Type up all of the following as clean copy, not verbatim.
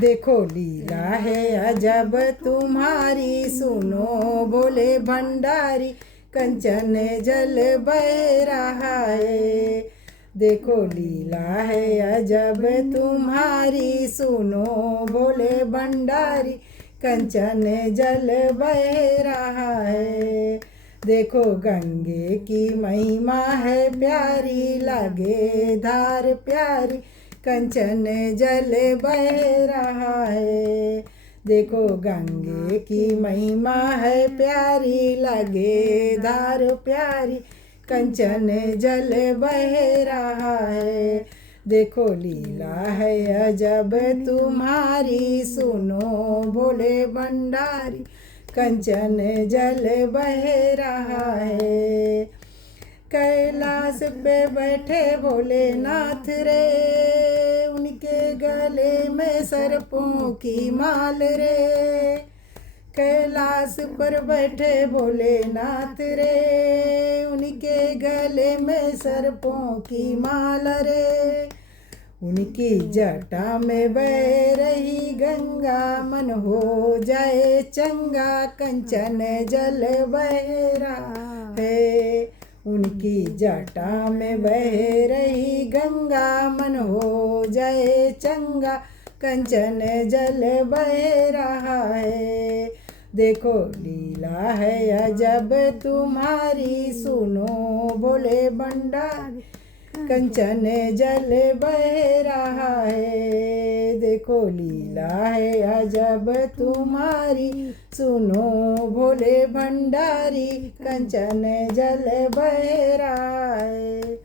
देखो लीला है अजब तुम्हारी, सुनो भोले भंडारी, कंचन जल बह रहा है। देखो लीला है अजब तुम्हारी, सुनो भोले भंडारी, कंचन जल बह रहा है। देखो गंगे की महिमा है प्यारी, लगे धार प्यारी, कंचन जल बह रहा है। देखो गंगे की महिमा है प्यारी, लगे धार प्यारी, कंचन जल बह रहा है। देखो लीला है अजब तुम्हारी, सुनो भोले भंडारी, कंचन जल बह रहा है। कैलाश पे बैठे भोलेनाथ रे, उनके गले में सर्पों की माल रे। कैलाश पर बैठे भोलेनाथ रे, उनके गले में सर्पों की माल रे। उनकी जटा में बह रही गंगा, मन हो जाए चंगा, कंचन जल बह रहा है। उनकी जटा में बह रही गंगा, मन हो जाए चंगा, कंचन जल बह रहा है। देखो लीला है अजब तुम्हारी, सुनो भोले भंडारी, कंचन जल बह रहा है। देखो लीला है अजब तुम्हारी, सुनो भोले भंडारी, कंचन जल बह रहा है।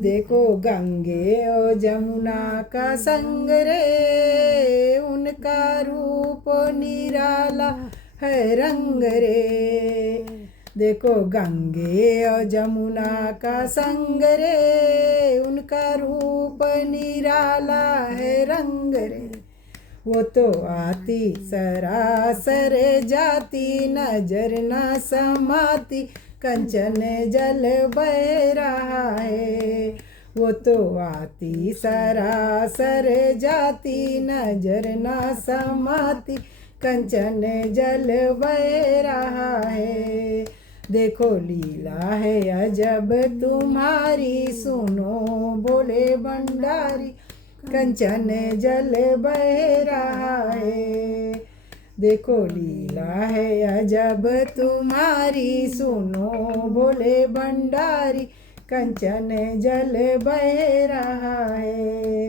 देखो गंगे और जमुना का संग रे, उनका रूप निराला है रंग रे। देखो गंगे और जमुना का संग रे, उनका रूप निराला है रंग रे। वो तो आती सरासर जाती, नजर न समाती, कंचन जल बह रहा है। वो तो आती सरासर जाती, नजर न समाती, कंचन जल बह रहा है। देखो लीला है अजब तुम्हारी, सुनो भोले भंडारी, कंचन जल बह रहा है। देखो लीला है अजब तुम्हारी, सुनो भोले भंडारी, कंचन जल बह रहा है।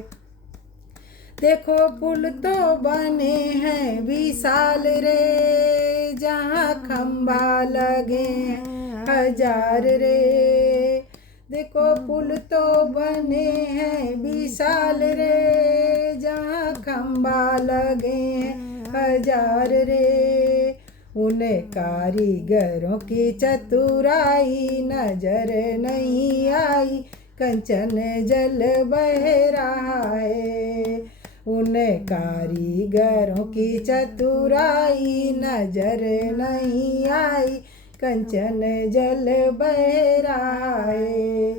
देखो पुल तो बने हैं विशाल रे, जहाँ खंभा लगे हैं हजार रे। देखो पुल तो बने हैं विशाल रे, जहाँ खंभा लगे हैं हजार रे। उन्हें कारीगरों की चतुराई नजर नहीं आई, कंचन जल बह रहा है। उन्हें कारीगरों की चतुराई नजर नहीं आई, कंचन जल बह रहा है।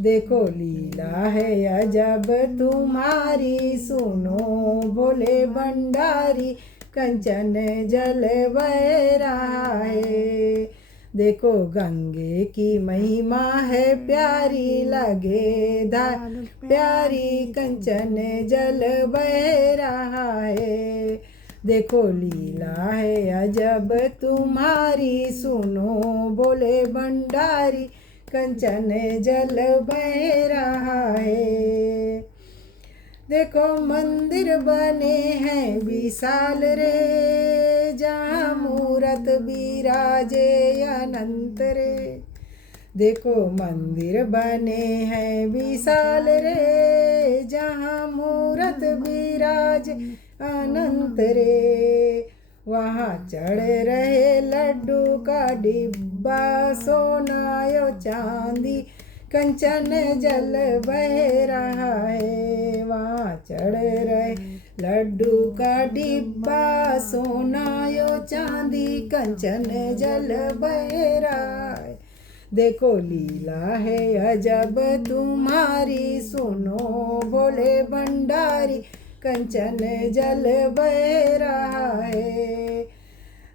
देखो लीला है अजब तुम्हारी, सुनो भोले भंडारी, कंचन जल बह रहा है। देखो गंगे की महिमा है प्यारी, लगे धार प्यारी, कंचन जल बह रहा है। देखो लीला है अजब तुम्हारी, सुनो भोले भंडारी, कंचन जल बह रहा है। देखो मंदिर बने हैं विशाल रे, जहाँ मूरत विराजे अनंत रे। देखो मंदिर बने हैं विशाल रे, जहाँ मूरत विराज अनंत रे। वहाँ चढ़ रहे लड्डू का डिब्बा, सोना यो चांदी, कंचन जल बह रहा है। वहाँ चढ़ रहे लड्डू का डिब्बा, सोना यो चांदी, कंचन जल बह रहा है। देखो लीला है अजब तुम्हारी, सुनो भोले भंडारी, कंचन जल बह रहा है।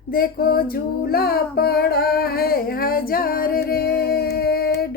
देखो झूला पड़ा है हजार रे,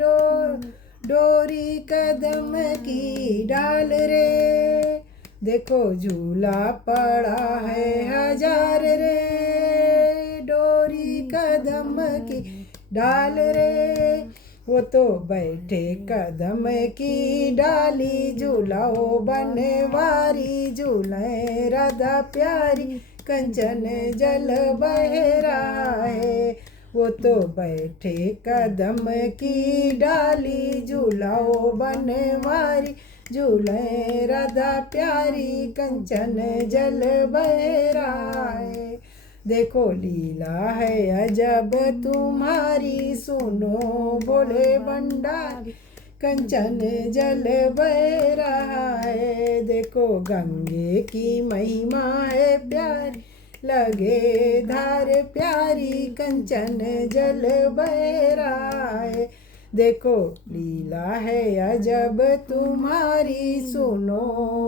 डोरी कदम की डाल रे। देखो झूला पड़ा है हजार रे, डोरी कदम की डाल रे। वो तो बैठे कदम की डाली, झूलाओ बनवारी, झूले राधा प्यारी, कंचन जल बह रहा है। वो तो बैठे कदम की डाली, झूलाओ बनवारी, झूले राधा प्यारी, कंचन जल बह रहा है। देखो लीला है अजब तुम्हारी, सुनो भोले भंडारी, कंचन जल बह रहा है। देखो गंगे की महिमा है प्यारी, लगे धार प्यारी, कंचन जल बह रहा है। देखो लीला है अजब तुम्हारी, सुनो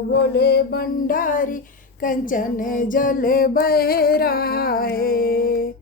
भोले भंडारी, कंचन जल बह रहा है।